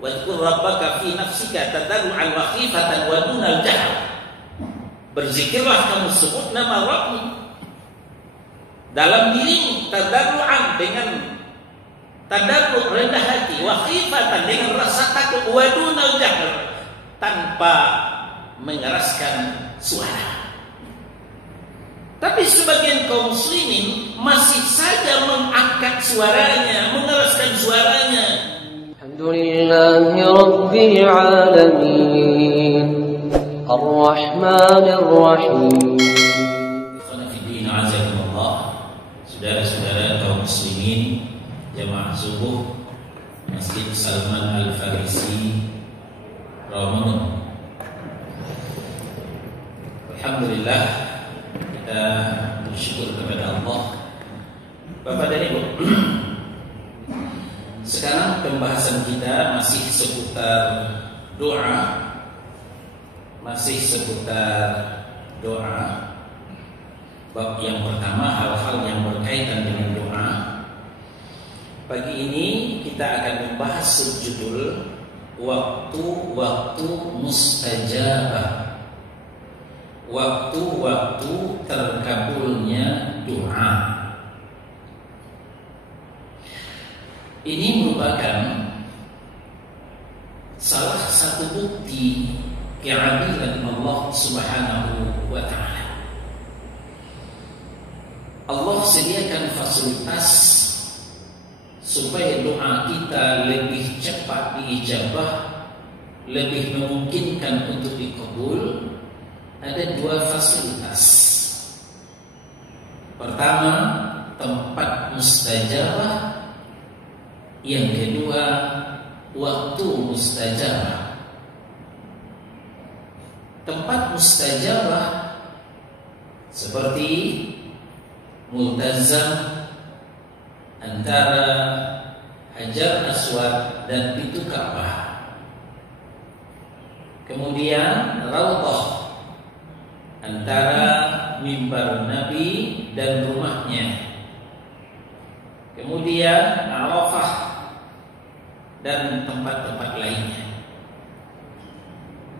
Wadhkur rabbaka fi nafsika tadarruan wa khifatan wa dunal jahr. Berzikirlah kamu sebut nama Rabbmu dalam dirimu, tadarruan dengan tadarru rendah hati, wa khifatan dengan rasa takut, wa dunal jahr tanpa mengeraskan suara. Tapi sebagian kaum muslimin masih saja mengangkat suaranya, mengeraskan suaranya. Alhamdulillahi Rabbil Alamin Ar-Rahmanir Rahim. Saudara-saudara kaum muslimin jamaah subuh Masjid Salman Al-Farisi Rawamangun. Alhamdulillah, kita bersyukur kepada Allah. Bapak dan Ibu, sekarang pembahasan kita masih seputar doa. Bab yang pertama, hal-hal yang berkaitan dengan doa. Pagi ini kita akan membahas subjudul waktu-waktu mustajabah, waktu-waktu terkabulnya doa. Ini merupakan salah satu bukti keadilan Allah Subhanahu wa ta'ala. Allah sediakan fasilitas supaya doa kita lebih cepat diijabah, lebih memungkinkan untuk dikabul. Ada dua fasilitas. Pertama, tempat mustajabah. Yang kedua, waktu mustajabah. Tempat mustajabah seperti multazam antara Hajar Aswad dan pintu Ka'bah. Kemudian Raudhah antara mimbar Nabi dan rumahnya. Kemudian Arafah dan tempat-tempat lainnya.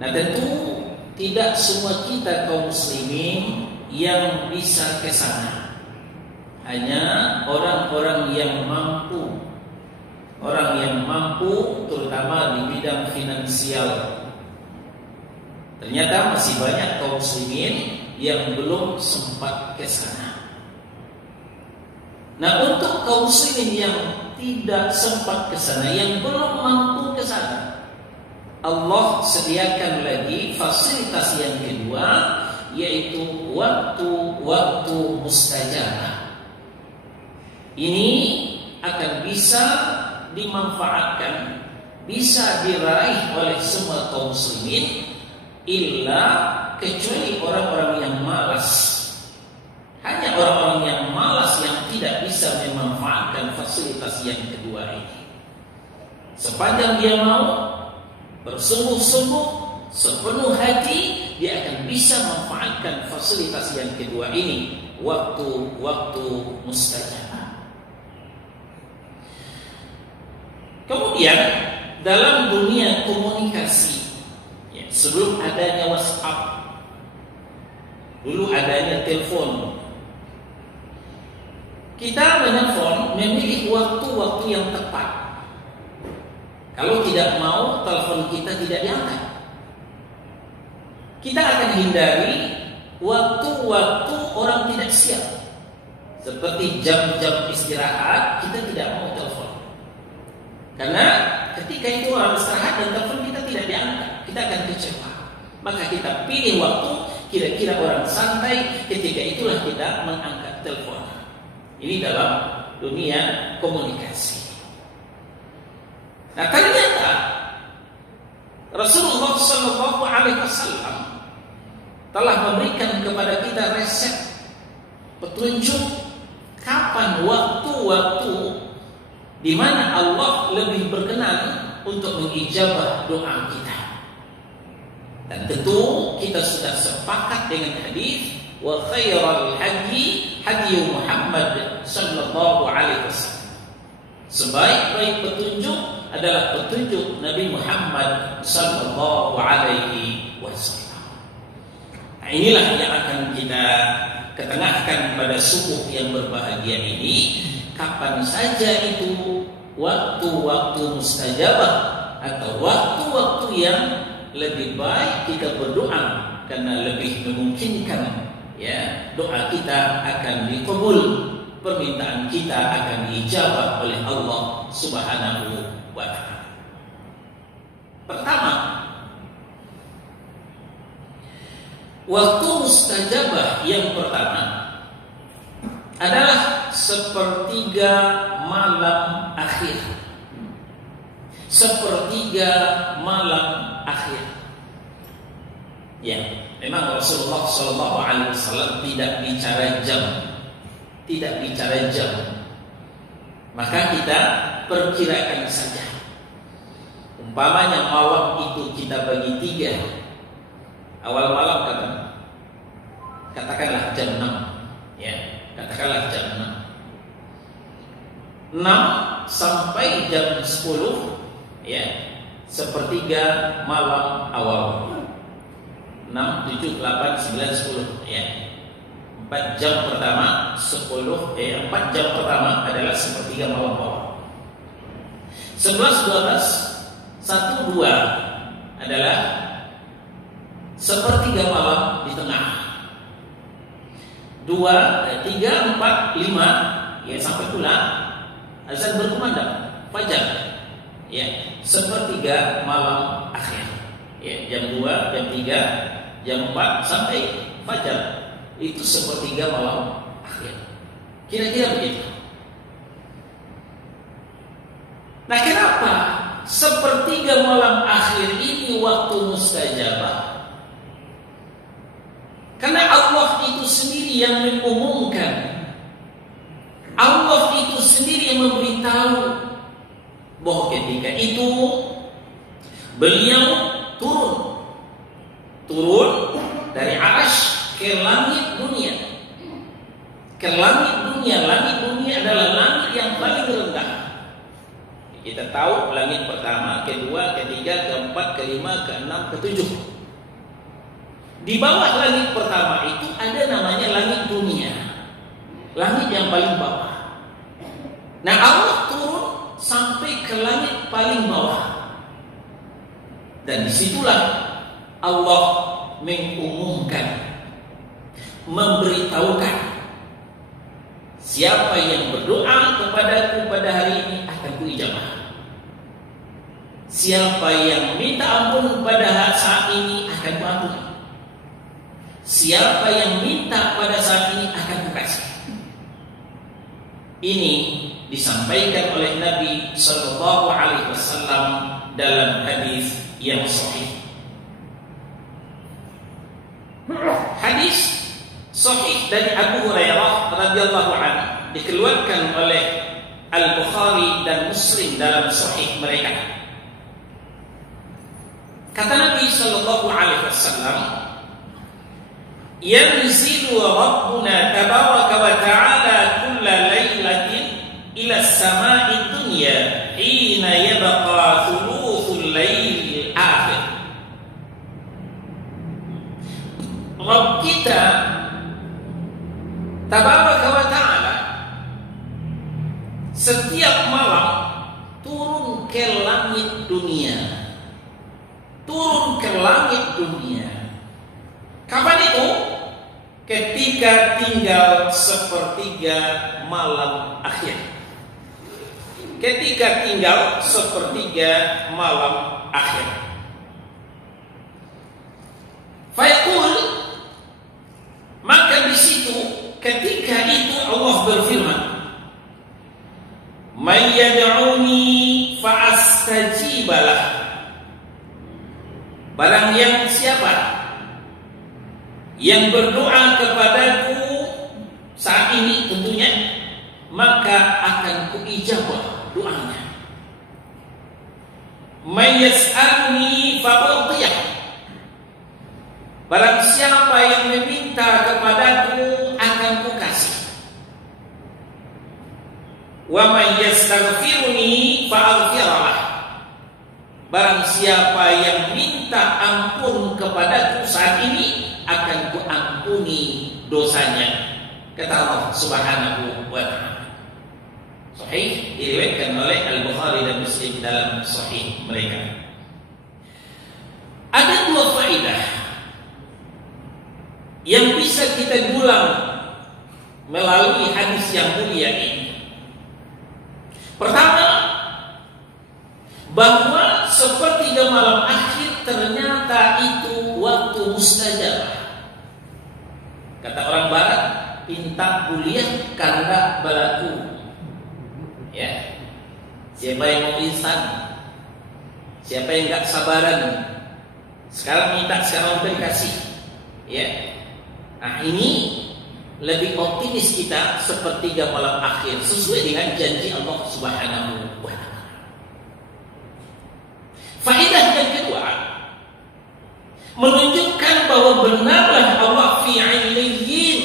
Nah, tentu tidak semua kita kaum muslimin yang bisa ke sana. Hanya orang-orang yang mampu. Orang yang mampu terutama di bidang finansial. Ternyata masih banyak kaum muslimin yang belum sempat ke sana. Nah, untuk kaum muslimin yang tidak sempat ke sana, yang belum mampu ke sana, Allah sediakan lagi fasilitas yang kedua, yaitu waktu-waktu mustajabah. Ini akan bisa dimanfaatkan, bisa diraih oleh semua kaum muslimin, illa kecuali orang-orang yang malas. Hanya orang-orang yang malas yang tidak bisa memanfaatkan fasilitas yang kedua ini. Sepanjang dia mau bersungguh-sungguh, sepenuh hati, dia akan bisa memanfaatkan fasilitas yang kedua ini, waktu-waktu mustajabah. Kemudian dalam dunia komunikasi, ya, sebelum adanya WhatsApp, dulu adanya telepon. Kita menelpon memilih waktu-waktu yang tepat. Kalau tidak mau, telepon kita tidak diangkat. Kita akan hindari waktu-waktu orang tidak siap. Seperti jam-jam istirahat, kita tidak mau telepon. Karena ketika itu orang istirahat dan telepon kita tidak diangkat, kita akan kecewa. Maka kita pilih waktu kira-kira orang santai, ketika itulah kita mengangkat telepon. Ini dalam dunia komunikasi. Nah, ternyata Rasulullah SAW telah memberikan kepada kita resep, petunjuk kapan waktu-waktu di mana Allah lebih berkenan untuk mengijabah doa kita. Dan tentu kita sudah sepakat dengan hadis wa khairal hadi Muhammad sallallahu alaihi wasallam. Sebaik-baik petunjuk adalah petunjuk Nabi Muhammad sallallahu alaihi wasallam. Nah, inilah yang akan kita ketengahkan pada subuh yang berbahagia ini. Kapan saja itu waktu-waktu mustajabah atau waktu-waktu yang lebih baik kita berdoa, karena lebih memungkinkan ya doa kita akan dikabul, permintaan kita akan diijabah oleh Allah Subhanahu wa ta'ala. Pertama, waktu mustajabah yang pertama adalah sepertiga malam akhir. Sepertiga malam akhir. Ya, memang Rasulullah SAW tidak bicara jam, maka kita perkirakan saja. Umpamanya malam itu kita bagi 3. Awal malam katakanlah jam 6, ya, katakanlah jam 6 sampai jam 10, ya, sepertiga malam awal. 6, 7, 8, 9, 10, ya. 4 jam pertama 4 jam pertama adalah sepertiga malam awal. 11, 12, 1, 2 adalah sepertiga malam di tengah. 2, 3, 4, 5 ya sampai pula azan berkumandang fajar. Ya, sepertiga malam akhir. Ya, jam 2, jam 3, jam 4 sampai fajar. Itu sepertiga malam akhir. Kira-kira begitu. Nah, kenapa sepertiga malam akhir ini waktu mustajabah? Karena Allah itu sendiri yang mengumumkan. Allah itu sendiri yang memberitahu bahwa ketika itu beliau turun dari arasy ke langit dunia. Ke langit dunia. Langit dunia adalah langit yang paling rendah. Kita tahu langit pertama, kedua, ketiga, keempat, kelima, keenam, ketujuh. Di bawah langit pertama itu ada namanya langit dunia. Langit yang paling bawah. Nah, Allah turun sampai ke langit paling bawah. Dan disitulah Allah mengumumkan, memberitahukan, siapa yang berdoa kepadaku pada hari ini akan kuijabah. Siapa yang minta ampun pada saat ini akan kuampuni. Siapa yang minta pada saat ini akan kukasih. Ini disampaikan oleh Nabi Sallallahu Alaihi Wasallam dalam hadis yang sahih. Hadis sahih dari Abu Hurairah radhiyallahu anhu dikeluarkan oleh Al-Bukhari dan Muslim dalam sahih mereka. Kata Nabi sallallahu alaihi wasallam, "Yanzilu Rabbuna tabaraka wa ta'ala kulla lailatin ila as-sama'i dunya hina yabqa thuluthul lail akhir." Rabb kita tabaraka wa ta'ala setiap malam turun ke langit dunia. Turun ke langit dunia. Kapan itu? Ketika tinggal sepertiga malam akhir. Ketika tinggal sepertiga malam akhir. Fayaqul, maka di situ ketika itu Allah berfirman, "May yad'uni fa'astajibalah." Barang yang siapa yang berdoa kepadaku saat ini tentunya, maka akan kuijabah doanya. May yas'alni fa'utiyah. Barang siapa yang meminta kepadaku akan kukasih. Wa may yastaghfiruni fa'aghfirlah. barang siapa yang minta ampun kepadaku saat ini, akan kuampuni dosanya, kata Allah Subhanahu wa ta'ala. Sahih, diriwayatkan oleh Al-Bukhari dan Muslim dalam sahih mereka. Ada dua faedah yang bisa kita dulang melalui hadis yang mulia ini. Pertama, bahwa sepertiga malam akhir ternyata itu waktu mustajabah. Kata orang barat, pinta kuliah karena balaku. Ya, siapa yang mau instan, siapa yang gak sabaran, sekarang minta, sekarang udah dikasih. Ya, nah ini lebih optimis kita sepertiga malam akhir sesuai dengan janji Allah Subhanahu wa ta'ala. Faedah yang kedua, menunjukkan bahwa benarlah Allah fi 'iliyyin,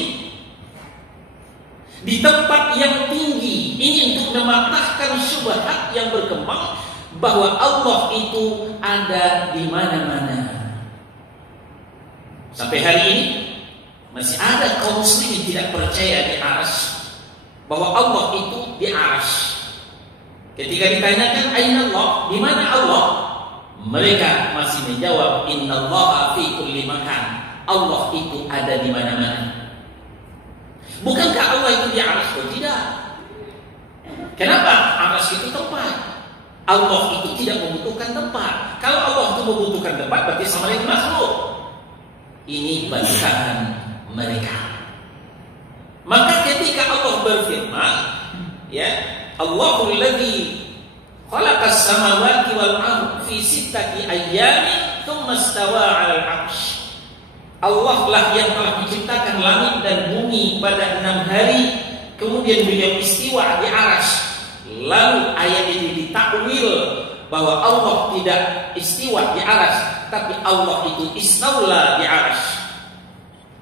di tempat yang tinggi. Ini untuk mematahkan syubhat yang berkembang bahwa Allah itu ada di mana-mana. Sampai hari ini masih ada kaum muslimin tidak percaya di arsy, bahwa Allah itu di arsy. Ketika ditanyakan aina Allah, di mana Allah? Mereka masih menjawab innallaha fi kulli makan. Allah itu ada di mana-mana. Bukankah Allah itu di arsy? Oh, tidak. Kenapa? Arsy itu tempat. Allah itu tidak membutuhkan tempat. Kalau Allah itu membutuhkan tempat, berarti sama dengan makhluk. Ini bantahan mereka. Maka ketika Allah berfirman, ya, Allahul ladzi khalaqas samawati wal ardh fi sittati ayyamin tsumma istawa 'alal 'arsy. Allah lah yang telah menciptakan langit dan bumi pada 6 hari, kemudian beliau istiwa di arsy. Lalu ayat ini ditakwil bahwa Allah tidak istiwa di arsy, tapi Allah itu istaula di arsy.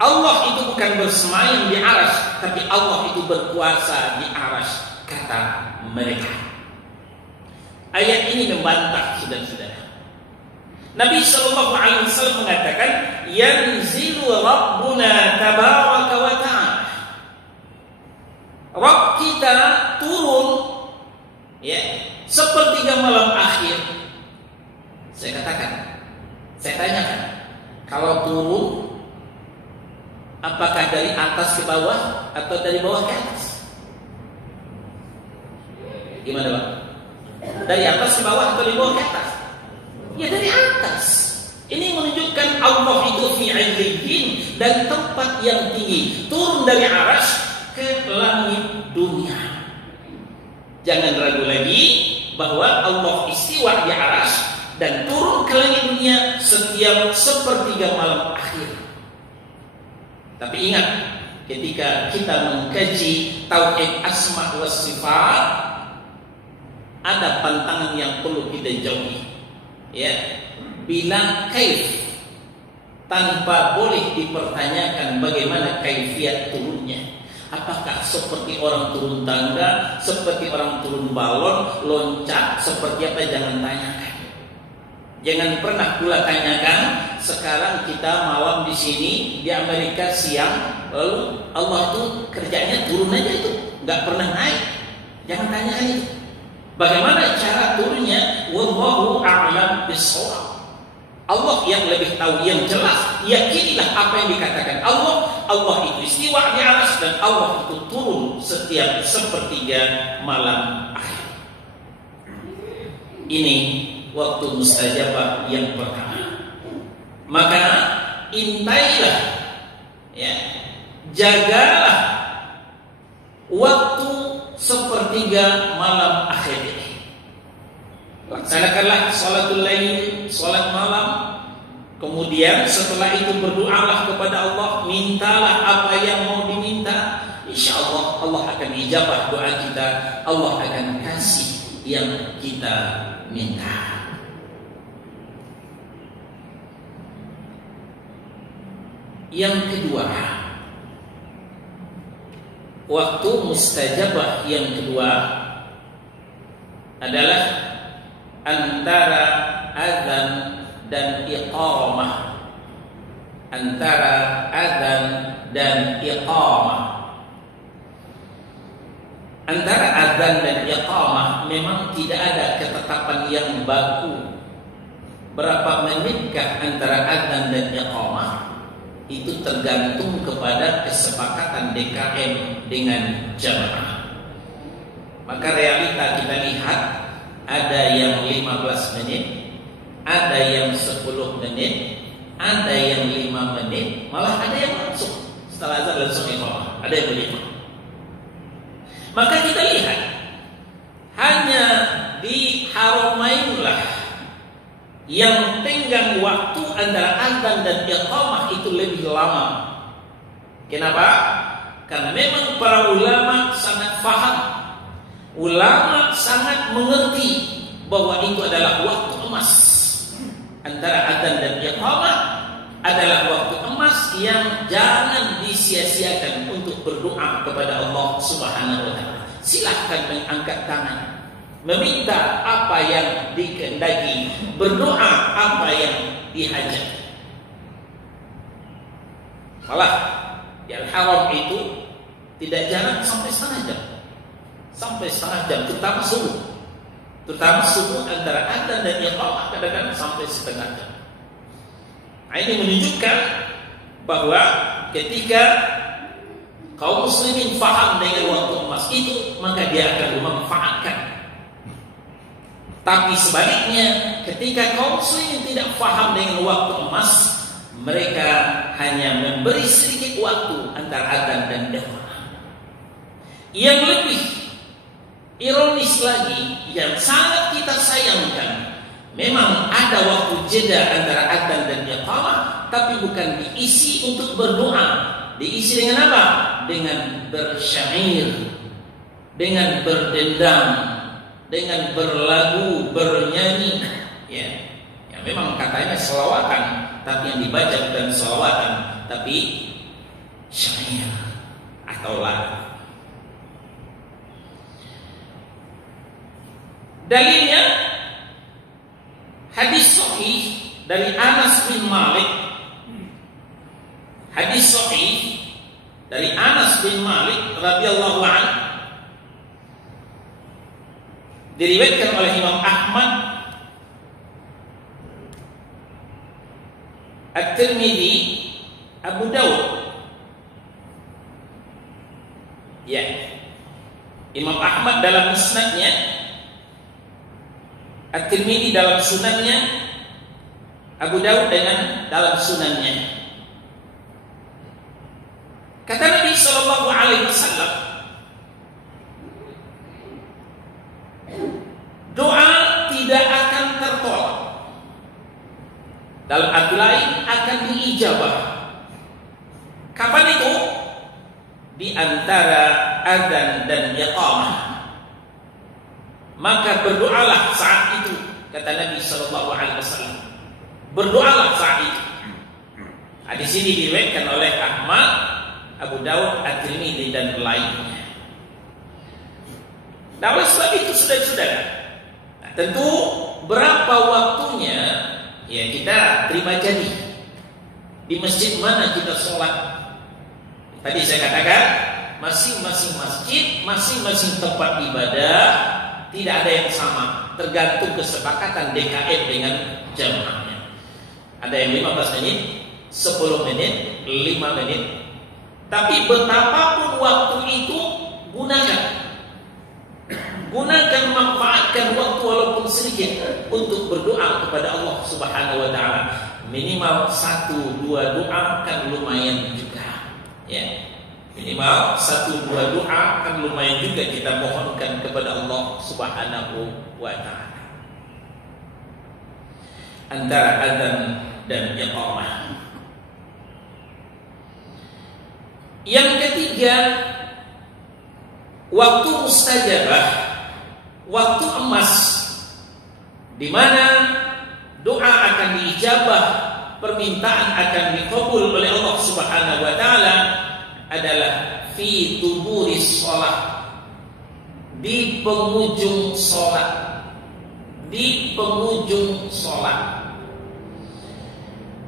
Allah itu bukan bersemayam di arsy, tapi Allah itu berkuasa di arsy, kata mereka. Ayat ini membantah saudara-saudara. Nabi sallallahu alaihi wasallam mengatakan, yanzilu rabbuna tabaraka wa ta'ala. Rabb kita turun, ya, sepertiga malam akhir. Saya katakan, saya tanyakan, kalau turun, apakah dari atas ke bawah atau dari bawah ke atas? Gimana Pak? Dari atas ke bawah atau dari bawah ke atas? Ya dari atas. Ini menunjukkan Allah itu fi 'iliyyin, dan tempat yang tinggi, turun dari arsy ke langit dunia. Jangan ragu lagi bahwa Allah istiwa di arsy dan turun ke langit dunia setiap sepertiga malam akhir. Tapi ingat, ketika kita mengkaji tauhid asma wa sifat, ada pantangan yang perlu kita jauhi. Ya, bila kaif, tanpa boleh dipertanyakan bagaimana kaifiat turunnya. Apakah seperti orang turun tangga, seperti orang turun balon, loncat, seperti apa? Jangan tanyakan. Jangan pernah pula tanyakan, sekarang kita malam di sini, di Amerika siang, lalu Allah itu kerjanya turun aja itu, nggak pernah naik. Jangan tanyakan itu. Bagaimana cara turunnya? Wallahu a'lam bishawab. Allah yang lebih tahu, yang jelas. Yakinilah apa yang dikatakan Allah. Allah itu istiwa di arsy dan Allah itu turun setiap sepertiga malam akhir. Ini waktu mustajabah yang pertama. Maka intailah, ya, jagalah waktu sepertiga malam akhir ini. Laksanakanlah salatul lail, salat malam. Kemudian setelah itu berdoalah kepada Allah, mintalah apa yang mau diminta. Insyaallah Allah akan ijabah doa kita. Allah akan kasih yang kita minta. Yang kedua, waktu mustajabah yang kedua adalah antara dan iqamah, antara adzan dan iqamah. Antara adzan dan iqamah memang tidak ada ketetapan yang baku. Berapa menitkah antara adzan dan iqamah? Itu tergantung kepada kesepakatan DKM dengan jamaah. Maka realita kita lihat, ada yang 15 menit, ada yang 10 menit, ada yang 5 menit, malah ada yang langsung setelah azan langsung iqamah, ada yang begitu. Maka kita lihat, hanya di Haramain lah yang tenggang waktu antara azan dan iqamah itu lebih lama. Kenapa? Karena memang para ulama sangat faham, ulama sangat mengerti bahwa itu adalah waktu emas. Antara azan dan iqamah adalah waktu emas yang jangan disia-siakan untuk berdoa kepada Allah Subhanahu wa taala. Silahkan mengangkat tangan, meminta apa yang dikehendaki, berdoa apa yang dihajat. Malah di Al-Haram itu tidak jarang sampai setengah jam. Sampai setengah jam, terutama subuh. Terutama subuh antara adzan dan iqamah kadang-kadang sampai setengah jam. Nah, ini menunjukkan bahwa ketika kaum muslimin faham dengan waktu emas itu, maka dia akan memanfaatkan. Tapi sebaliknya, ketika kaum muslimin tidak faham dengan waktu emas, mereka hanya memberi sedikit waktu antara adzan dan iqamah. Yang lebih ironis lagi, yang sangat kita sayangkan, memang ada waktu jeda antara adzan dan iqamah, tapi bukan diisi untuk berdoa. Diisi dengan apa? Dengan bersyair, dengan berdendam, dengan berlagu, bernyanyi, ya. Ya memang katanya selawatan, tapi yang dibaca bukan selawatan, tapi syair atau lagu. Dalilnya hadis sahih dari Anas bin Malik. Hadis sahih dari Anas bin Malik radhiyallahu anhu diriwayatkan oleh Imam Ahmad, At-Tirmidzi, Abu Dawud. Ya. Imam Ahmad dalam musnadnya, At-Tirmidzi dalam sunannya, Abu Dawud dengan dalam sunannya. Kata Nabi sallallahu alaihi wasallam, doa tidak akan tertolak. Dalam arti lain akan diijabah. Kapan itu? Di antara adzan dan iqamah. Maka berdoalah saat itu, kata Nabi sallallahu alaihi wasallam. Berdoalah saat itu. Nah, di sini diriwayatkan oleh Ahmad, Abu Dawud, At-Tirmidzi dan lainnya. Nah, oleh sebab itu saudara-saudara, nah, tentu berapa waktunya ya kita terima jadi di masjid mana kita sholat. Tadi saya katakan masing-masing masjid, masing-masing tempat ibadah tidak ada yang sama, tergantung kesepakatan DKM dengan jamaahnya. Ada yang 15 menit, 10 menit, 5 menit. Tapi betapapun waktu itu, gunakan, manfaatkan waktu walaupun sedikit untuk berdoa kepada Allah Subhanahu wa taala. Minimal 1-2 doa kan lumayan juga. Ya. Minimal 1-2 doa kan lumayan juga kita mohonkan kepada Allah Subhanahu wa taala. Antara adzan dan iqamah. Yang ketiga, waktu mustajabah, waktu emas, di mana doa akan diijabah, permintaan akan dikabul oleh Allah Subhanahu wa taala adalah fi tuburis shalah, di penghujung salat, di penghujung salat.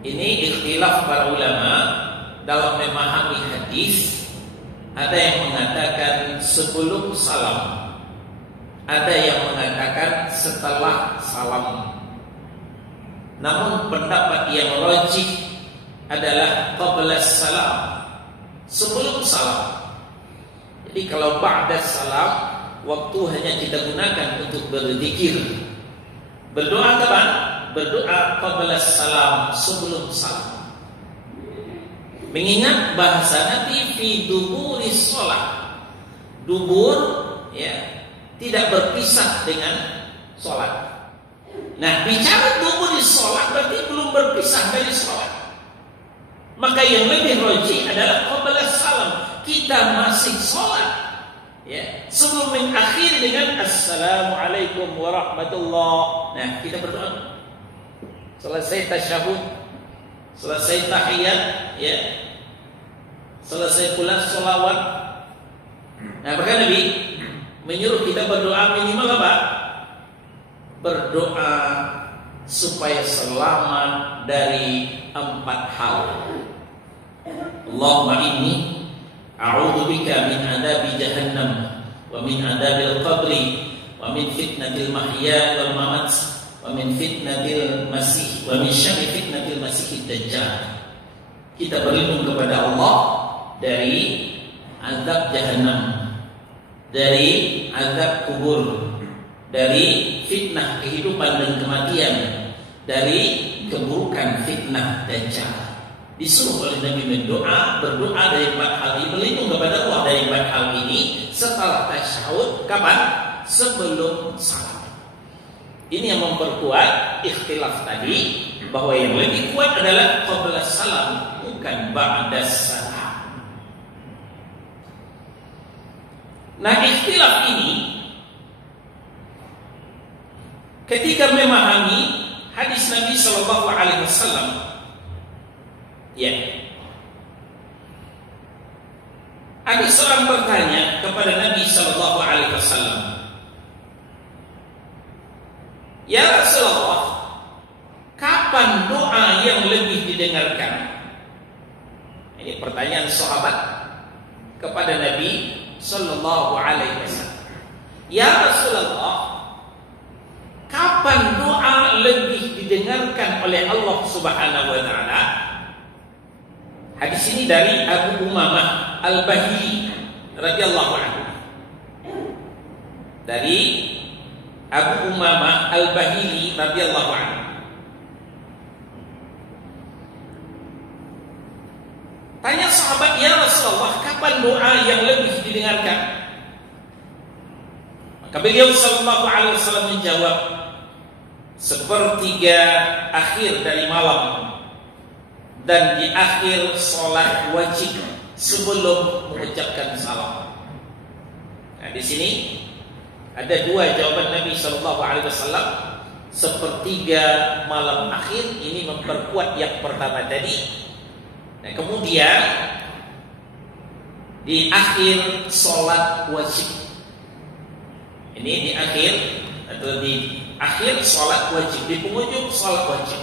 Ini ikhtilaf para ulama dalam memahami hadis. Ada yang mengatakan sebelum salam, ada yang mengatakan setelah salam. Namun pendapat yang rajih adalah qabla salam, sebelum salam. Jadi kalau ba'da salam, waktu hanya kita gunakan untuk berzikir. Berdoa kapan? Berdoa qabla salam, sebelum salam. Mengingat bahasa Nabi fi duburis sholat. Dubur ya, tidak berpisah dengan sholat. Nah, bicara duburis sholat berarti belum berpisah dari sholat. Maka yang lebih rajih adalah qabla salam. Kita masih sholat ya, sebelum mengakhiri dengan assalamualaikum warahmatullah. Nah, kita berdoa. Selesai tasyahud, selesai tahiyat ya, selesai pula sholawat. Nah, maka Nabi menyuruh kita berdoa minimal apa? Berdoa supaya selamat dari 4 hal. Allahumma inni a'udzubika min adabi jahannam wa min adabil qabri wa min fitnatil mahya wal mamat wa min fitnatil masih wa min syarri fitnatil masihid dajjal. Kita berlindung kepada Allah dari azab jahannam, dari azab kubur, dari fitnah kehidupan dan kematian, dari keburukan fitnah dajjal. Disuruh oleh Nabi berdoa dari 4 hal ini, berlindung kepada Allah dari 4 hal ini setelah tasyahud. Kapan? Sebelum salam. Ini yang memperkuat ikhtilaf tadi, bahwa yang lebih kuat adalah qabla salam, bukan ba'da salam. Nah, ikhtilaf ini ketika memahami hadis Nabi sallallahu alaihi wasallam ya. Ada seorang bertanya kepada Nabi sallallahu alaihi wasallam, "Ya Rasulullah, kapan doa yang lebih didengarkan?" Ini pertanyaan sahabat kepada Nabi sallallahu alaihi wasallam. "Ya Rasulullah, kapan doa lebih didengarkan oleh Allah Subhanahu wa taala?" Hadis ini dari Abu Umamah Al-Bahili radhiyallahu anhu. Dari Abu Umamah Al-Bahili radhiyallahu anhu. Tanya sahabat, "Ya Rasulullah, kapan doa yang lebih didengarkan?" Maka beliau sallallahu alaihi wasallam menjawab, "Sepertiga akhir dari malam dan di akhir sholat wajib sebelum mengucapkan salam." Nah, di sini ada 2 jawaban Nabi sallallahu alaihi wasallam. Sepertiga malam akhir ini memperkuat yang pertama tadi. Nah, kemudian di akhir sholat wajib. Ini di akhir atau di akhir sholat wajib, di penghujung sholat wajib.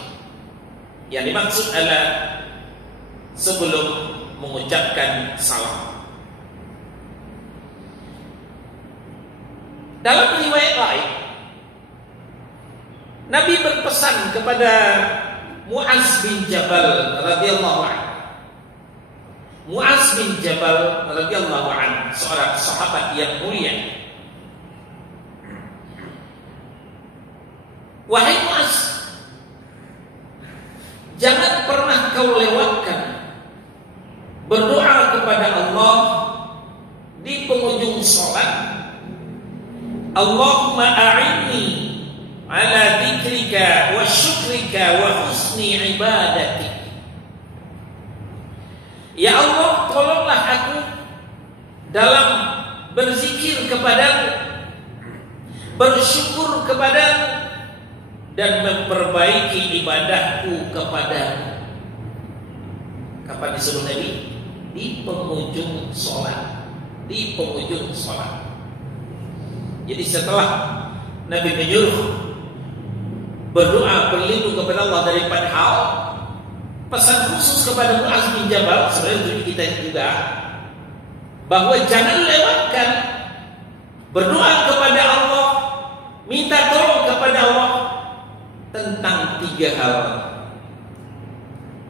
Yang dimaksud adalah sebelum mengucapkan salam. Dalam riwayat lain, Nabi berpesan kepada Mu'az bin Jabal radhiyallahu anhu. Mu'az bin Jabal radhiyallahu anhu, seorang sahabat yang mulia. "Wahai Mu'az, jangan pernah kau lewatkan berdoa kepada Allah di penghujung sholat. Allahumma a'inni ala dzikrika wa syukrika wa husni ibadatik." Ya Allah, tolonglah aku dalam berzikir kepadamu, bersyukur kepadamu, dan memperbaiki ibadahku kepadamu. Kapan disuruh Nabi? Di penghujung sholat. Di penghujung sholat. Jadi setelah Nabi menyuruh berdoa berlindung kepada Allah dari 4 hal, pesan khusus kepada Mu'adz bin Jabal, sebenarnya untuk kita juga, bahwa jangan lewatkan berdoa kepada Allah, minta tolong kepada Allah tentang 3 hal.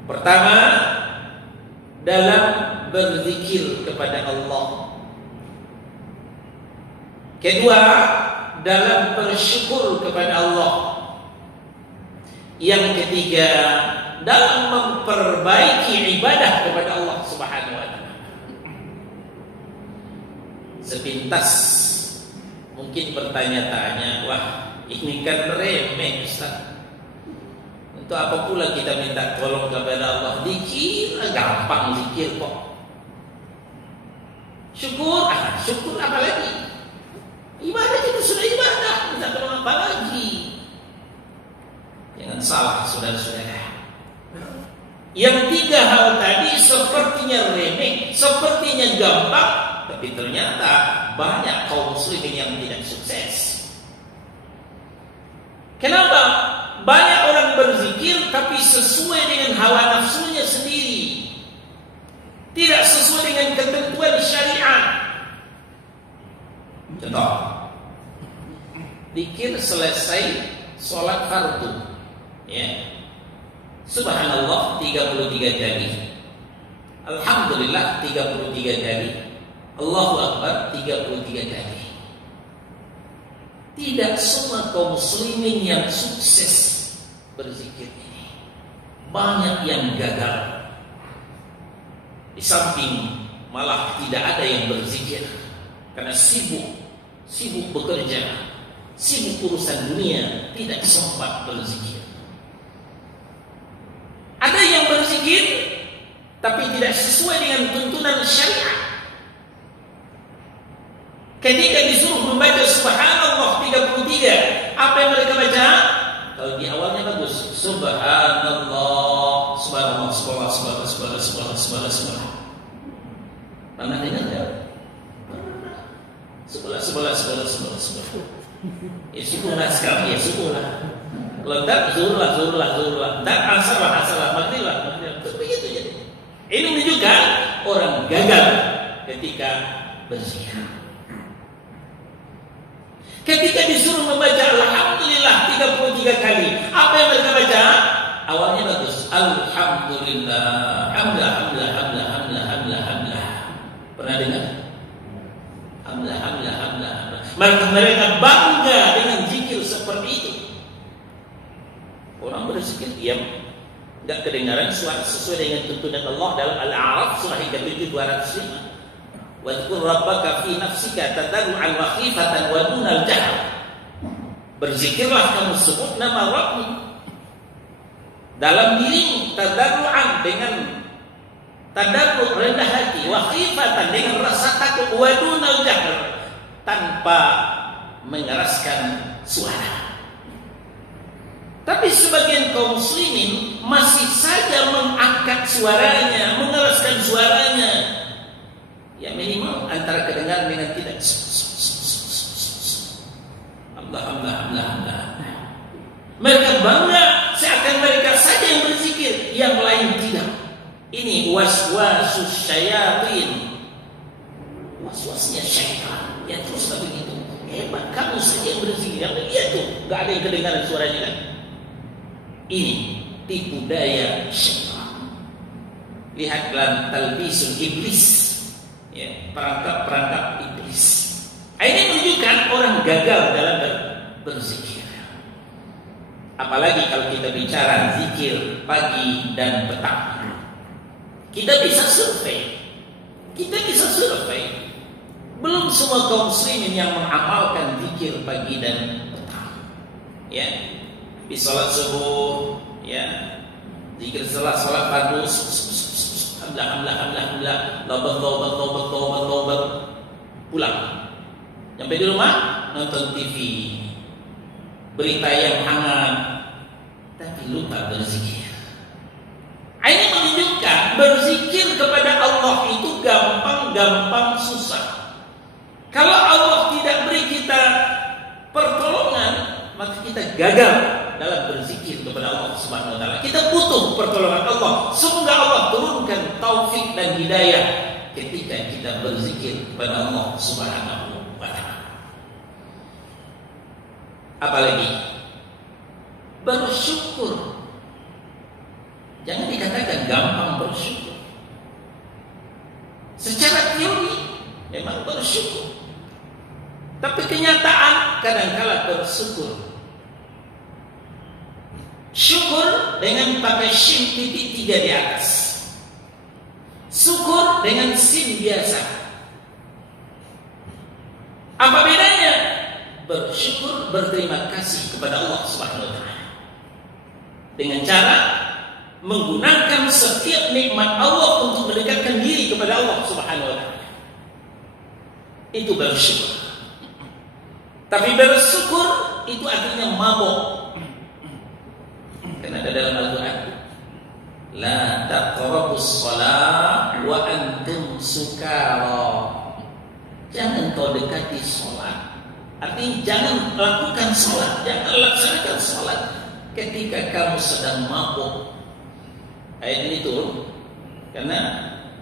Pertama, dalam berzikir kepada Allah. Kedua, dalam bersyukur kepada Allah. Yang ketiga, dalam memperbaiki ibadah kepada Allah Subhanahu wa taala. Sepintas mungkin bertanya-tanya, wah, ini kan remeh Ustaz. Untuk apa pula kita minta tolong kepada Allah? Dikira gampang zikir kok. Syukur, syukur apa lagi? Ibadah kita sudah ibadah, minta tolong apa lagi? Jangan salah, saudara-saudara. Yang 3 hal tadi sepertinya remeh, sepertinya gampang, tapi ternyata banyak kaum muslimin yang tidak sukses. Kenapa? Banyak orang berzikir tapi sesuai dengan hawa nafsunya sendiri, tidak sesuai dengan ketentuan syariat. Contoh, zikir selesai sholat fardu, ya, Subhanallah 33 kali, Alhamdulillah 33 kali, Allahu Akbar 33 kali. Tidak semua kaum muslimin yang sukses berzikir ini. Banyak yang gagal. Di samping malah tidak ada yang berzikir karena sibuk bekerja, sibuk urusan dunia, tidak sempat berzikir. Ada yang berzikir tapi tidak sesuai dengan tuntunan syariat. Ketika disuruh membaca Subhanallah 33, apa yang mereka baca? Kalau di awalnya bagus, Subhanallah, Subhanallah, Subhanallah. Pernah dengar enggak? Sebelah. Ya syukurlah sekali, ya syukurlah. Kalau tak, zuhurlah. Tak, asarlah, maghriblah. Begitu jadi. Ini menunjukkan orang gagal ketika berzikir. Ketika disuruh membaca Alhamdulillah 33 kali, apa yang mereka baca? Awalnya bagus, Alhamdulillah, hamdah. Pernah dengar? Hamdah. Mereka bangga dengan zikir seperti itu. Orang berzikir diam, enggak kedengaran suara sesuai dengan tuntunan Allah dalam Al-A'raf surah 205. Wadhkur rabbaka fi nafsika tadarru'an wa khifatan wa dunal jahr. Berzikirlah kamu sebut nama Rabbmu dalam dirimu, tadarru'an dengan tadarru' rendah hati, wa khifatan dengan rasa takut, wa dunal jahr tanpa mengeraskan suara. Tapi sebagian kaum muslimin masih saja mengangkat suaranya, mengeraskan suaranya. Ya minimal antara kedengaran dengan tidak. Allah. Mereka bangga seakan mereka saja yang berzikir, yang lain tidak. Ini waswasus syayatin. Waswasnya syaitan. Ya teruslah begitu. Hebat kamu saja yang berzikir. Yang lihat tuh, enggak ada yang kedengaran suaranya kan? Ini tipu daya syaitan. Lihat dalam talbisul iblis. Ya, perangkap iblis. Ini menunjukkan orang gagal dalam berzikir. Apalagi kalau kita bicara zikir pagi dan petang. Kita bisa survei. Belum semua kaum muslimin yang mengamalkan zikir pagi dan petang. Ya, di salat subuh, ya, zikir setelah salat fardu. Alhamdulillah, tobat, pulang. Sampai di rumah nonton TV, berita yang hangat, tapi lupa berzikir. Ini menunjukkan berzikir kepada Allah itu gampang susah. Kalau Allah tidak beri kita pertolongan, maka kita gagal dalam berzikir kepada Allah Subhanahu wa taala. Kita butuh pertolongan Allah. Semoga Allah turunkan taufik dan hidayah ketika kita berzikir kepada Allah Subhanahu wa taala. Apalagi bersyukur. Jangan dikatakan gampang bersyukur. Secara teori memang bersyukur, tapi kenyataan kadang-kala bersyukur. Syukur dengan pakai shin titik 3 di atas. Syukur dengan sin biasa. Apa bedanya? Bersyukur, berterima kasih kepada Allah Subhanahu wa taala dengan cara menggunakan setiap nikmat Allah untuk mendekatkan diri kepada Allah Subhanahu wa taala. Itu bersyukur. Tapi bersyukur itu artinya mabuk. Karena ada dalam Al-Qur'an, la taqrabus shalah wa antum sukara. Jangan kau dekati salat. Artinya jangan lakukan salat, jangan laksanakan salat ketika kamu sedang mabuk. Ayat ini turun karena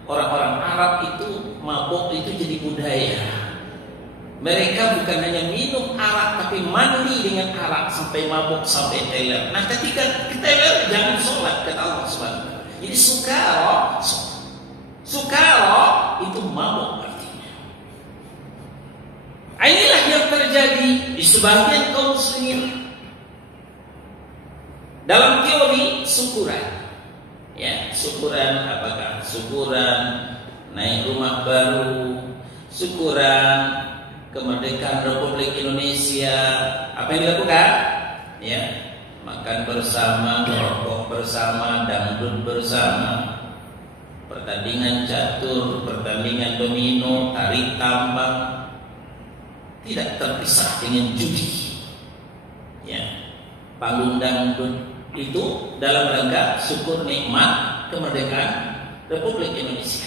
orang-orang Arab itu mabuk itu jadi budaya. Mereka bukan hanya minum arak tapi mandi dengan arak sampai mabuk sampai teler. Nah, ketika teler jangan sholat kata Allah Subhanahu wa taala. Jadi sukaro itu mabuk artinya. Inilah yang terjadi di sebagian kaum muslimin. Dalam teori syukuran. Ya, syukuran apakah? Syukuran naik rumah baru, syukuran kemerdekaan Republik Indonesia. Apa yang dilakukan? Ya, makan bersama, merokok bersama, dangdut bersama, pertandingan catur, pertandingan domino, tarik tambang, tidak terpisah dengan judi. Ya, panggung dangdut itu dalam rangka syukur nikmat kemerdekaan Republik Indonesia.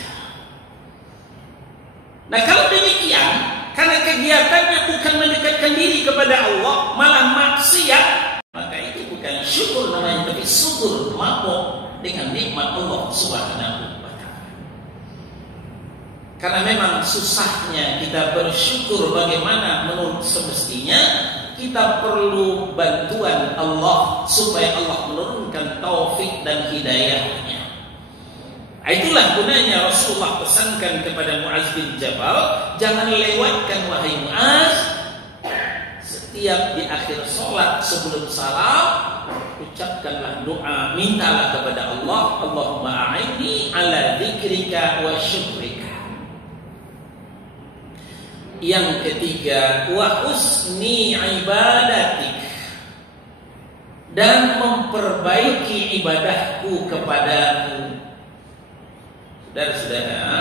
Nah, kalau demikian, karena kegiatannya bukan mendekatkan diri kepada Allah, malah maksiat, maka itu bukan syukur namanya, tapi syukur mabuk dengan nikmat Allah Subhanahu wa taala. Karena memang susahnya kita bersyukur bagaimana menurut semestinya. Kita perlu bantuan Allah supaya Allah menurunkan taufik dan hidayahnya. Itulah gunanya Rasulullah pesankan kepada Muaz bin Jabal, jangan lewatkan wahai Muaz, setiap di akhir sholat sebelum salam ucapkanlah doa, mintalah kepada Allah, Allahumma a'inni ala dzikrika wa syukrika. Yang ketiga, wa husni ibadatik, dan memperbaiki ibadahku kepadamu. Saudara-saudara,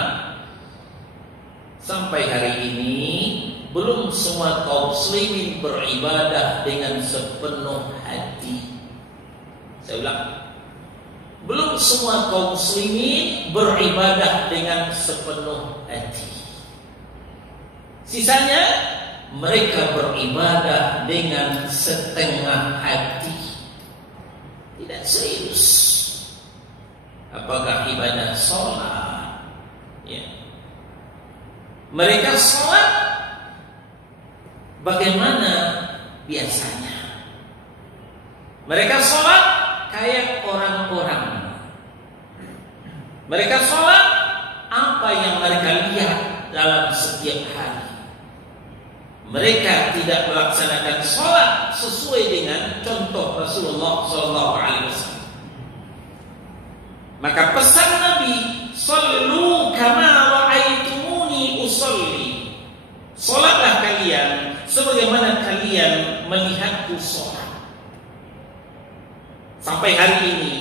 sampai hari ini belum semua kaum muslimin beribadah dengan sepenuh hati. Saya ulang, belum semua kaum muslimin beribadah dengan sepenuh hati. Sisanya mereka beribadah dengan setengah hati, tidak serius. Apakah ibadah sholat? Ya. Mereka sholat bagaimana biasanya. Mereka sholat kayak orang-orang. Mereka sholat apa yang mereka lihat dalam setiap hari. Mereka tidak melaksanakan sholat sesuai dengan contoh Rasulullah SAW. Maka pesan Nabi, "Shallu kama ra'aitumuni usolli." Sholatlah kalian sebagaimana kalian melihatku sholat. Sampai hari ini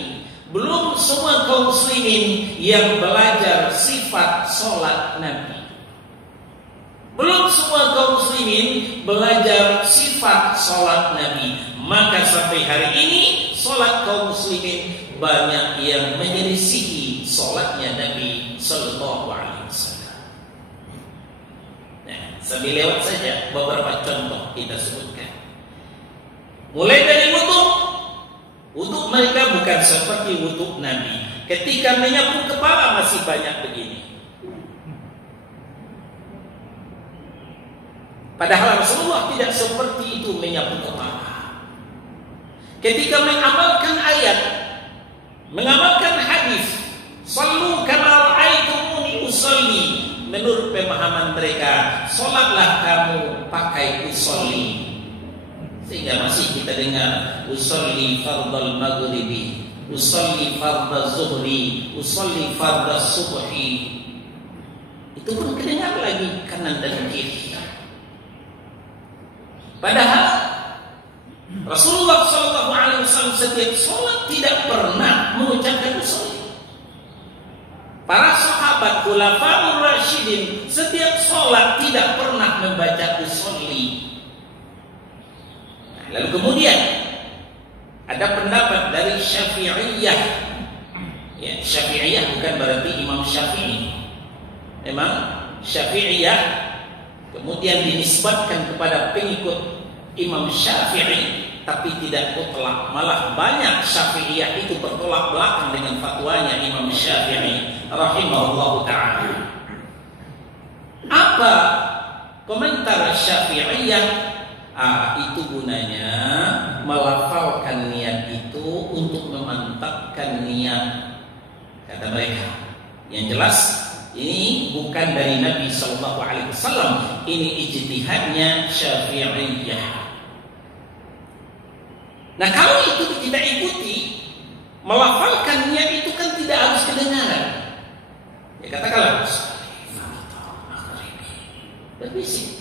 belum semua kaum muslimin yang belajar sifat sholat Nabi. Belum semua kaum muslimin belajar sifat sholat Nabi. Maka sampai hari ini sholat kaum muslimin banyak yang menyelisihi sholatnya Nabi Sallallahu Alaihi Wasallam. Nah, sambil lewat saja beberapa contoh kita sebutkan. Mulai dari wudu, Wudu mereka bukan seperti wudu Nabi. Ketika menyapu kepala masih banyak begini. Padahal Rasulullah tidak seperti itu menyapu kepala. Ketika mengamalkan ayat, mengamalkan hadis, "Shallu kama ra'aitumuni usolli." Menurut pemahaman mereka, sholatlah kamu pakai usolli. Sehingga masih kita dengar usolli fardal maghribi, usolli fardal zuhri, usolli fardal subhi. Itu pun kedengar lagi kanan dan kiri. Padahal Rasulullah SAW setiap sholat tidak pernah mengucapkan usolli. Para sahabat khulafaur rasyidin setiap sholat tidak pernah membaca usolli. Lalu kemudian ada pendapat dari Syafi'iyah. Ya, Syafi'iyah bukan berarti Imam Syafi'i. Memang Syafi'iyah kemudian dinisbatkan kepada pengikut Imam Syafi'i, tapi tidak mutlak. Malah banyak Syafi'iyah itu bertolak belakang dengan fatwanya Imam Syafi'i rahimahullahu ta'ala. Apa komentar Syafi'iyah? Itu gunanya melafalkan niat itu untuk memantapkan niat, kata mereka. Yang jelas ini bukan dari Nabi SAW. Ini ijtihadnya Syafi'iyah. Nah, kalau itu kita ikuti, melafalkan niat itu kan tidak harus kedengaran. Ya katakanlah berbisik.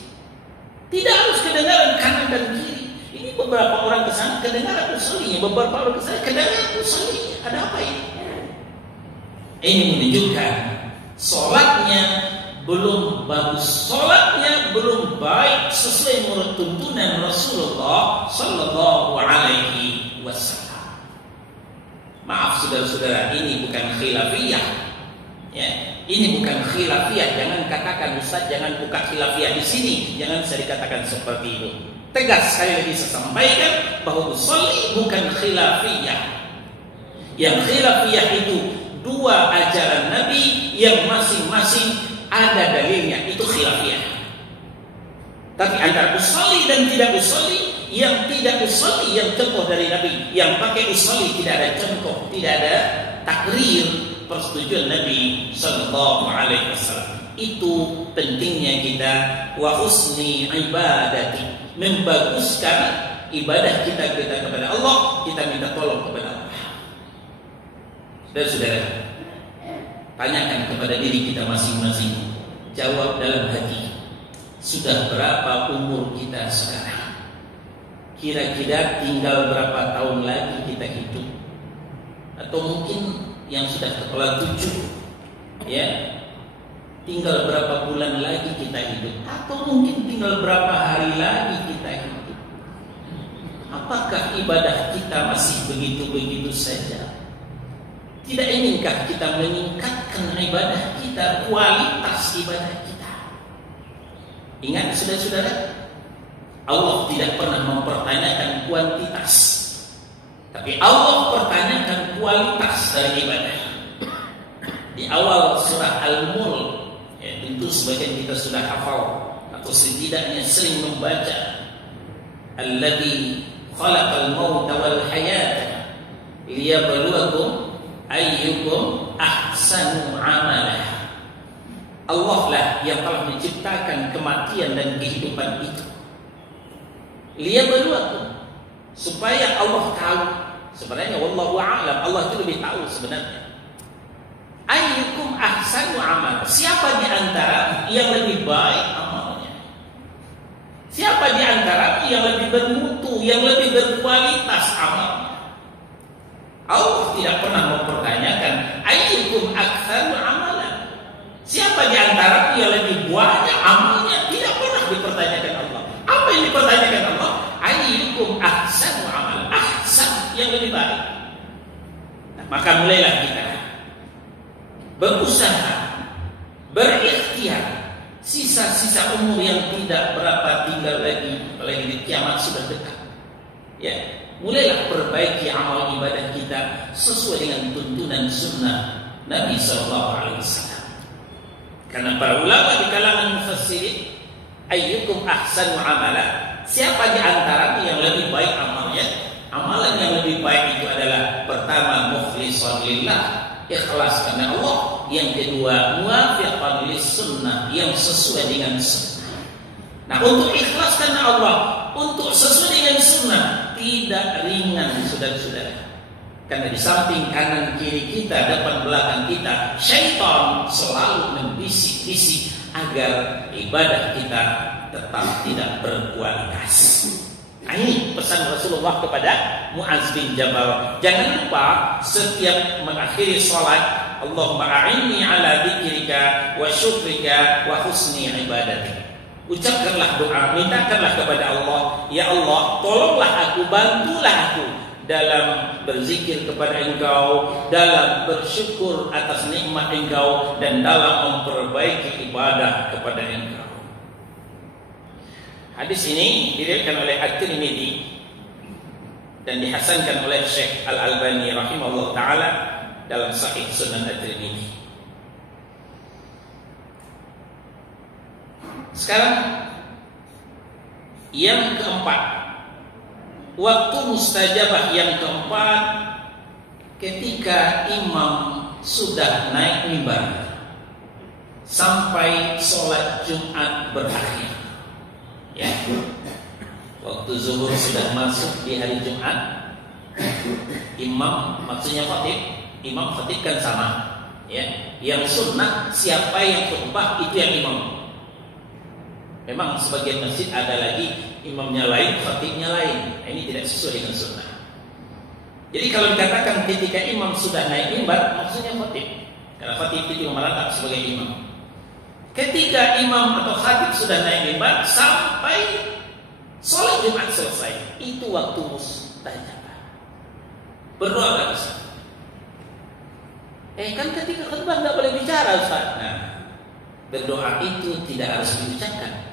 Tidak harus kedengaran kanan dan kiri. Ini beberapa orang ke sana kedengaran usollinya, beberapa orang ke sana kedengaran usollinya. Ada apa ini? Ini menunjukkan sholatnya belum bagus, sholatnya belum baik sesuai menurut tuntunan Rasulullah Sallallahu Alaihi Wasallam. Maaf saudara-saudara, ini bukan khilafiyah. Ya, ini bukan khilafiyah. Jangan katakan Ustaz, jangan buka khilafiyah di sini. Jangan saya dikatakan seperti itu. Tegas sekali lagi saya sampaikan bahwa usolli bukan khilafiyah. Yang khilafiyah itu dua ajaran Nabi yang masing-masing ada dalilnya, itu khilafiyah. Tapi antara usolli dan tidak usolli, yang tidak usolli yang contoh dari Nabi, yang pakai usolli tidak ada contoh, tidak ada takrir persetujuan Nabi Sallallahu Alaihi Wasallam. Itu pentingnya kita wa husni ibadati, membaguskan ibadah kita kepada Allah, kita minta tolong kepada Allah. Saudara-saudara, tanyakan kepada diri kita masing-masing, jawab dalam hati, sudah berapa umur kita sekarang? Kira-kira tinggal berapa tahun lagi kita hidup? Atau mungkin yang sudah kepala 7, ya, tinggal berapa bulan lagi kita hidup, atau mungkin tinggal berapa hari lagi kita hidup. Apakah ibadah kita masih begitu-begitu saja? Tidak inginkah kita meningkatkan ibadah kita, kualitas ibadah kita? Ingat saudara-saudara, Allah tidak pernah mempertanyakan kuantitas, tapi Allah pertanyakan kualitas dari ibadah. Di awal surah Al-Mulk, ya, tentu sebagian kita sudah hafal atau setidaknya sering membaca, Alladzi khalaqal mauta wal hayata liyabluwakum ayyukum ahsanu amala. Allah lah yang telah menciptakan kematian dan kehidupan itu. Liyabluwakum, supaya Allah tahu. Sebenarnya wallahu a'lam, Allah itu lebih tahu sebenarnya. Ayyukum ahsanu amal, siapa di antara yang lebih baik amalnya? Siapa di antara yang lebih bermutu, yang lebih berkualitas amalnya? Allah tidak pernah mempertanyakan ayyukum aktsaru amalan. Siapa di antara yang lebih banyak amalnya? Tidak pernah dipertanyakan Allah. Apa yang dipertanyakan Allah? Ayyukum ahsanu amalan, ahsan yang lebih baik. Nah, maka mulailah kita berusaha, berikhtiar. Sisa-sisa umur yang tidak berapa tinggal lagi, apalagi di kiamat sudah dekat. Ya, mulailah perbaiki amal ibadah kita sesuai dengan tuntunan sunnah Nabi SAW. Karena para ulama di kalangan mufassirin, ayyukum ahsanu amala, siapa di antara yang lebih baik amalnya? Amalan yang lebih baik itu adalah pertama mukhlishan lillah, ikhlas karena Allah. Yang kedua muwafiqan lis sunnah, yang sesuai dengan sunnah. Nah, untuk ikhlas karena Allah, untuk sesuai dengan sunnah tidak ringan, saudara-saudara. Karena di samping kanan kiri kita, depan belakang kita, syaitan selalu membisik-bisik agar ibadah kita tetap tidak berkualitas. Nah, ini pesan Rasulullah kepada Mu'adz bin Jabal. Jangan lupa setiap mengakhiri sholat, Allahumma a'inni ala dzikrika wa syukrika wa husni ibadatik. Ucapkanlah doa, mintakanlah kepada Allah, ya Allah, tolonglah aku, bantulah aku dalam berzikir kepada Engkau, dalam bersyukur atas nikmat Engkau, dan dalam memperbaiki ibadah kepada Engkau. Hadis ini diriwayatkan oleh At-Tirmidzi dan dihasankan oleh Syekh Al-Albani rahimahullah taala dalam Sahih Sunan At-Tirmidzi. Sekarang yang keempat, waktu mustajabah yang keempat, ketika imam sudah naik mimbar sampai sholat Jumat berakhir. Ya, waktu zuhur sudah masuk di hari Jumat, imam, maksudnya khatib, imam khatibkan sama. Ya, yang sunnah siapa yang khutbah itu yang imam. Memang sebagian masjid ada lagi imamnya lain, khatibnya lain. Ini tidak sesuai dengan sunnah. Jadi kalau dikatakan ketika imam sudah naik mimbar, maksudnya khatib, karena khatib itu merangkap sebagai imam. Ketika imam atau khatib sudah naik mimbar sampai sholat Jumat selesai, itu waktu mustajabah. Berdoa kan Ustaz? Kan ketika khutbah nggak boleh bicara Ustaz. Nah, berdoa itu tidak harus diucapkan.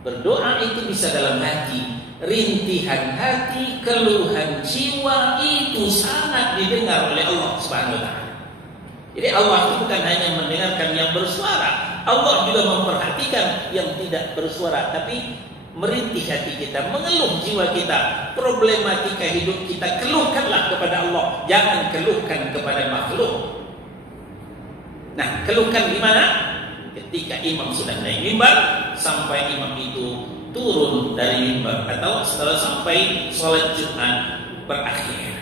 Berdoa itu bisa dalam hati, rintihan hati, keluhan jiwa itu sangat didengar oleh Allah Subhanahu wa taala. Jadi Allah itu bukan hanya mendengarkan yang bersuara, Allah juga memperhatikan yang tidak bersuara, tapi merintih hati kita, mengeluh jiwa kita, problematika hidup kita, keluhkanlah kepada Allah, jangan keluhkan kepada makhluk. Nah, keluhkan di mana? Ketika imam sudah naik mimbar sampai imam itu turun dari mimbar atau setelah sampai sholat Jumat berakhir.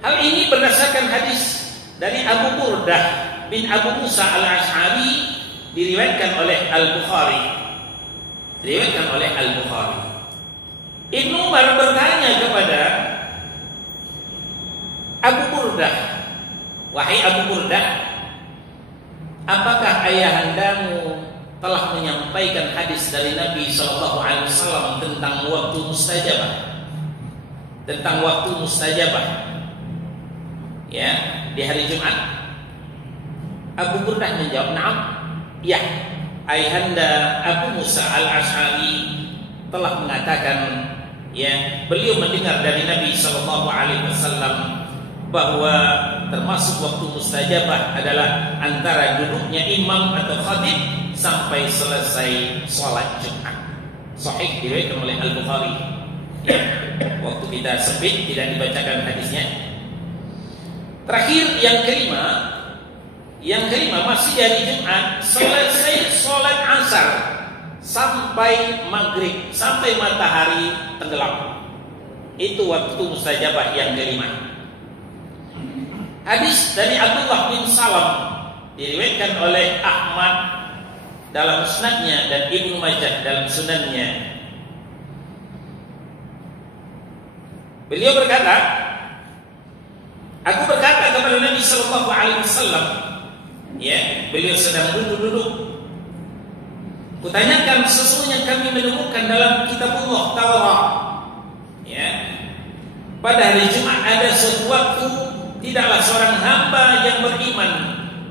Hal ini berdasarkan hadis dari Abu Burdah bin Abu Musa al-Ash'ari, diriwayatkan oleh Al-Bukhari. Ibnu Umar bertanya kepada Abu Burdah, wahai Abu Burdah, apakah ayahandamu telah menyampaikan hadis dari Nabi SAW tentang waktu mustajabah? Tentang waktu mustajabah, ya, di hari Jumat? Abu Burdah menjawab, "Na'am." Ya, ayahanda Abu Musa al-Ash'ari telah mengatakan, ya, beliau mendengar dari Nabi SAW bahwa termasuk waktu mustajabah adalah antara duduknya imam atau khatib sampai selesai sholat Jumat. Sahih diriwayatkan oleh Al-Bukhari. Ya, waktu kita sempit tidak dibacakan hadisnya. Terakhir yang kelima masih dari Jumat, selesai sholat asar sampai maghrib, sampai matahari tenggelam. Itu waktu mustajabah yang kelima. Hadis dari Abdullah bin Salam diriwayatkan oleh Ahmad dalam musnadnya dan Ibnu Majah dalam sunannya. Beliau berkata, aku berkata kepada Nabi sallallahu alaihi wasallam, ya, beliau sedang duduk-duduk. Kutanyakan, sesungguhnya kami menemukan dalam kitabullah Taurat, ya, pada hari Jumat ada suatu waktu tidaklah seorang hamba yang beriman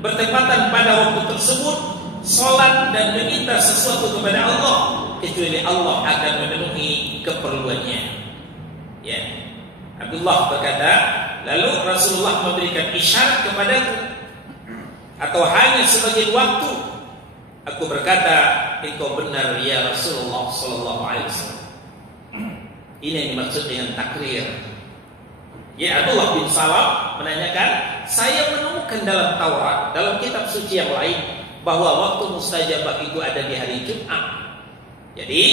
bertepatan pada waktu tersebut sholat dan meminta sesuatu kepada Allah kecuali Allah akan memenuhi keperluannya. Ya. Abdullah berkata, lalu Rasulullah memberikan isyarat kepadaku, atau hanya sebagian waktu. Aku berkata, engkau benar ya Rasulullah sallallahu alaihi wasallam. Ini yang dimaksud dengan takrir. Ya, Abdullah bin Salam menanyakan, saya menemukan dalam Taurat, dalam kitab suci yang lain, bahwa waktu mustajabah itu ada di hari Jumat. Jadi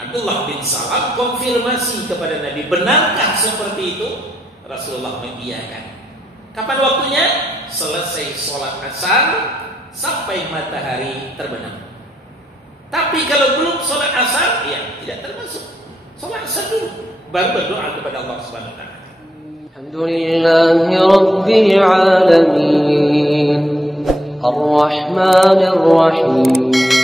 Abdullah bin Salam konfirmasi kepada Nabi, benarkah seperti itu? Rasulullah mengiyakan. Kapan waktunya? Selesai sholat asar sampai matahari terbenam. Tapi kalau belum sholat asar, ya tidak termasuk. Sholat asar dulu, baru berdoa kepada Allah Subhanahu wa taala. Alhamdulillahi Rabbil Alamin Ar-Rahmanir Rahim